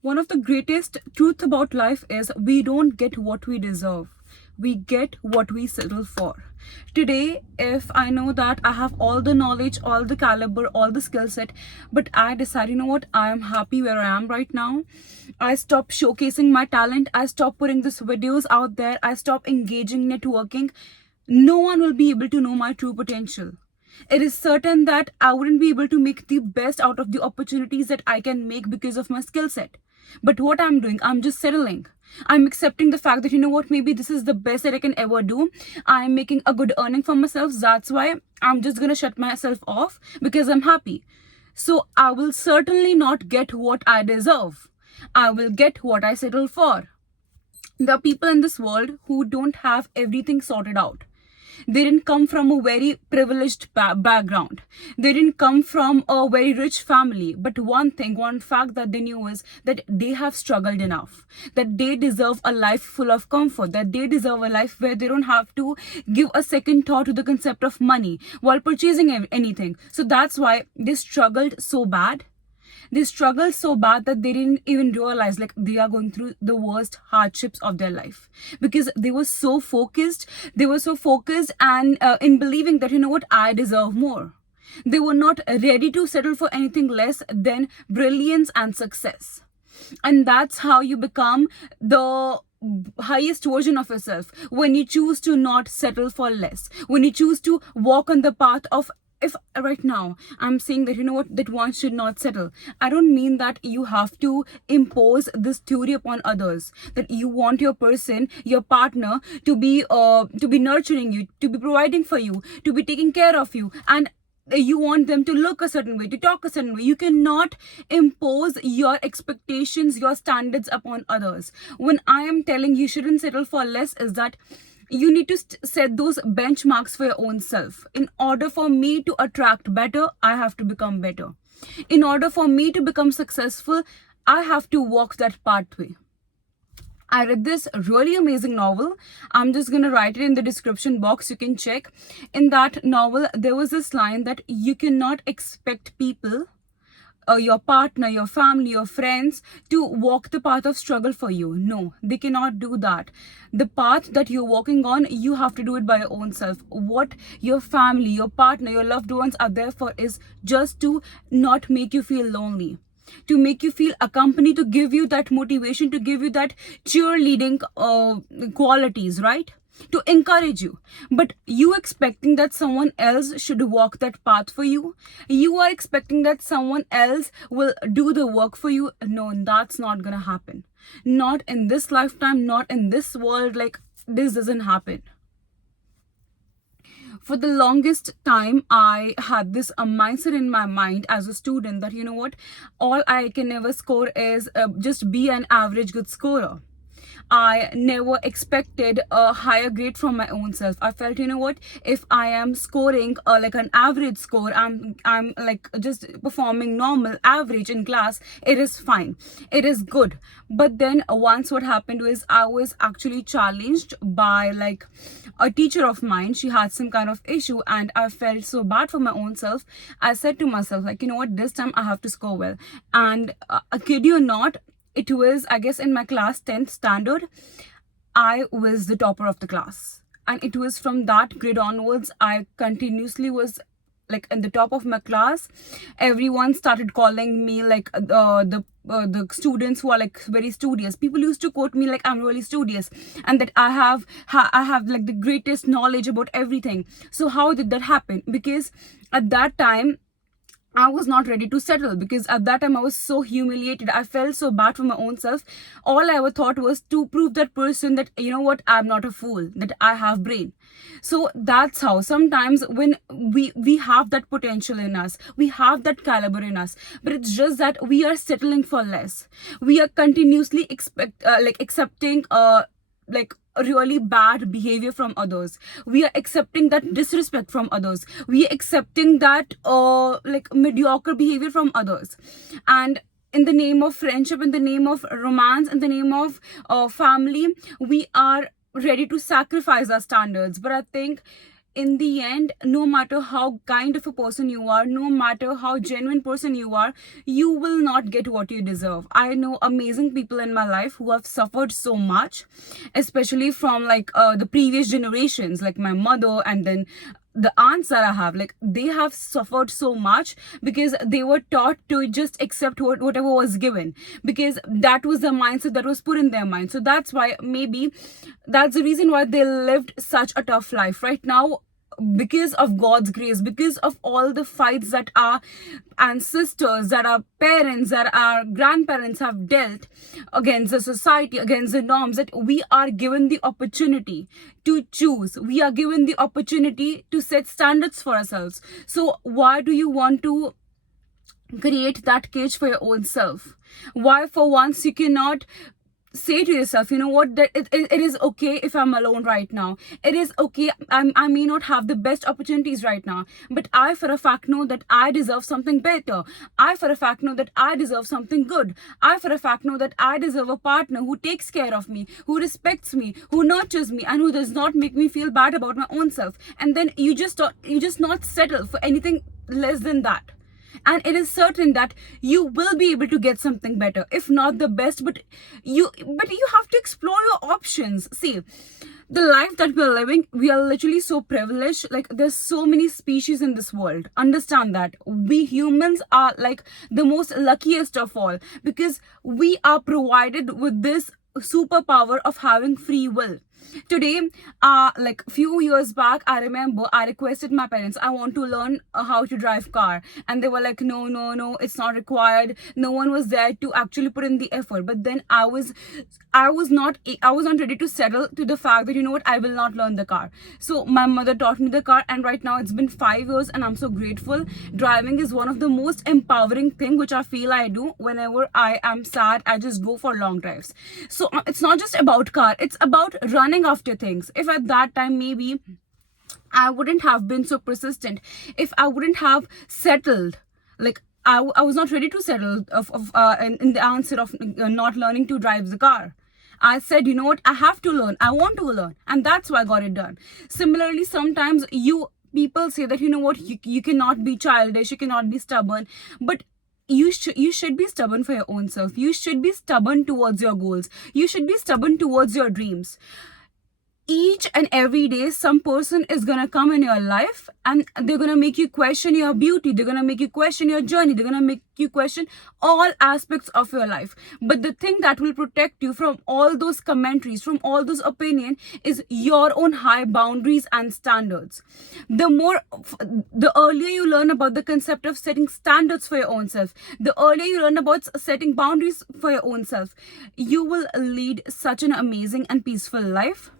One of the greatest truths about life is we don't get what we deserve. We get what we settle for. Today, if I know that I have all the knowledge, all the caliber, all the skill set, but I decide, you know what, I am happy where I am right now. I stop showcasing my talent. I stop putting these videos out there. I stop engaging, networking. No one will be able to know my true potential. It is certain that I wouldn't be able to make the best out of the opportunities that I can make because of my skill set. But what I'm doing, I'm just settling. I'm accepting the fact that, you know what, maybe this is the best that I can ever do. I'm making a good earning for myself. That's why I'm just going to shut myself off because I'm happy. So I will certainly not get what I deserve. I will get what I settle for. There are people in this world who don't have everything sorted out. They didn't come from a very privileged background. They didn't come from a very rich family. But one fact that they knew is that they have struggled enough, that they deserve a life full of comfort, that they deserve a life where they don't have to give a second thought to the concept of money while purchasing anything. So that's why they struggled so bad. They struggled so bad that they didn't even realize like they are going through the worst hardships of their life, because they were so focused and in believing that, you know what, I deserve more. They were not ready to settle for anything less than brilliance and success. And that's how you become the highest version of yourself, when you choose to not settle for less, when you choose to walk on the path of, if right now I'm saying that, you know what, that one should not settle, I don't mean that you have to impose this theory upon others, that you want your person, your partner to be nurturing you, to be providing for you, to be taking care of you, and you want them to look a certain way, to talk a certain way. You cannot impose your expectations, your standards upon others. When I am telling you shouldn't settle for less, is that you need to set those benchmarks for your own self. In order for me to attract better, I have to become better. In order for me to become successful, I have to walk that pathway. I read this really amazing novel. I'm just going to write it in the description box. You can check. In that novel, there was this line that you cannot expect people, your partner, your family, your friends, to walk the path of struggle for you. No, they cannot do that. The path that you're walking on, you have to do it by your own self. What your family, your partner, your loved ones are there for is just to not make you feel lonely, to make you feel accompanied, to give you that motivation, to give you that cheerleading qualities, right? To encourage you. But you expecting that someone else should walk that path for you, you are expecting that someone else will do the work for you. No, that's not gonna happen. Not in this lifetime, not in this world. Like, this doesn't happen. For the longest time, I had this mindset in my mind as a student that, you know what, all I can ever score is just be an average good scorer. I never expected a higher grade from my own self. I felt, you know what, if I am scoring like an average score, I'm like just performing normal average in class, it is fine, it is good. But then once what happened was, I was actually challenged by like a teacher of mine. She had some kind of issue and I felt so bad for my own self. I said to myself, like, you know what, this time I have to score well. And I kid you not, it was, I guess, in my class 10th standard, I was the topper of the class. And it was from that grade onwards, I continuously was like in the top of my class. Everyone started calling me like the students who are like very studious. People used to quote me like I'm really studious, and that I have like the greatest knowledge about everything. So how did that happen? Because at that time, I was not ready to settle, because at that time I was so humiliated. I felt so bad for my own self. All I ever thought was to prove that person that, you know what, I'm not a fool, that I have brain. So that's how sometimes when we have that potential in us, we have that caliber in us, but it's just that we are settling for less. We are continuously accepting like really bad behavior from others. We are accepting that disrespect from others. We are accepting that like mediocre behavior from others. And in the name of friendship, in the name of romance, in the name of family, we are ready to sacrifice our standards. But I think in the end, no matter how kind of a person you are, no matter how genuine person you are, you will not get what you deserve. I know amazing people in my life who have suffered so much, especially from like the previous generations, like my mother, and then the aunts that I have, like they have suffered so much because they were taught to just accept whatever was given, because that was the mindset that was put in their mind. So that's why, maybe that's the reason why they lived such a tough life. Right now, because of God's grace, because of all the fights that our ancestors, that our parents, that our grandparents have dealt against the society, against the norms, that we are given the opportunity to choose. We are given the opportunity to set standards for ourselves. So why do you want to create that cage for your own self? Why for once you cannot say to yourself, you know what, that it is okay if I'm alone right now. It is okay, I may not have the best opportunities right now, but I for a fact know that I deserve something better. I for a fact know that I deserve something good. I for a fact know that I deserve a partner who takes care of me, who respects me, who nurtures me, and who does not make me feel bad about my own self. And then you just not settle for anything less than that. And it is certain that you will be able to get something better, if not the best, but you have to explore your options. See, the life that we're living, we are literally so privileged. Like, there's so many species in this world. Understand that we humans are like the most luckiest of all, because we are provided with this superpower of having free will. Today, like few years back, I remember I requested my parents, I want to learn how to drive car, and they were like, no, it's not required. No one was there to actually put in the effort. But then I was not ready to settle to the fact that, you know what, I will not learn the car. So my mother taught me the car, and right now it's been 5 years, and I'm so grateful. Driving is one of the most empowering thing which I feel I do. Whenever I am sad, I just go for long drives. So it's not just about car, it's about running after things. If at that time maybe I wouldn't have been so persistent, if I wouldn't have settled, like I was not ready to settle in the answer of not learning to drive the car. I said, you know what, I have to learn, I want to learn, and that's why I got it done. Similarly, sometimes people say that, you know what, you cannot be childish, you cannot be stubborn, but you should be stubborn for your own self. You should be stubborn towards your goals. You should be stubborn towards your dreams. Each and every day, some person is gonna come in your life, and they're gonna make you question your beauty. They're gonna make you question your journey. They're gonna make you question all aspects of your life. But the thing that will protect you from all those commentaries, from all those opinions, is your own high boundaries and standards. The earlier you learn about the concept of setting standards for your own self, the earlier you learn about setting boundaries for your own self, you will lead such an amazing and peaceful life.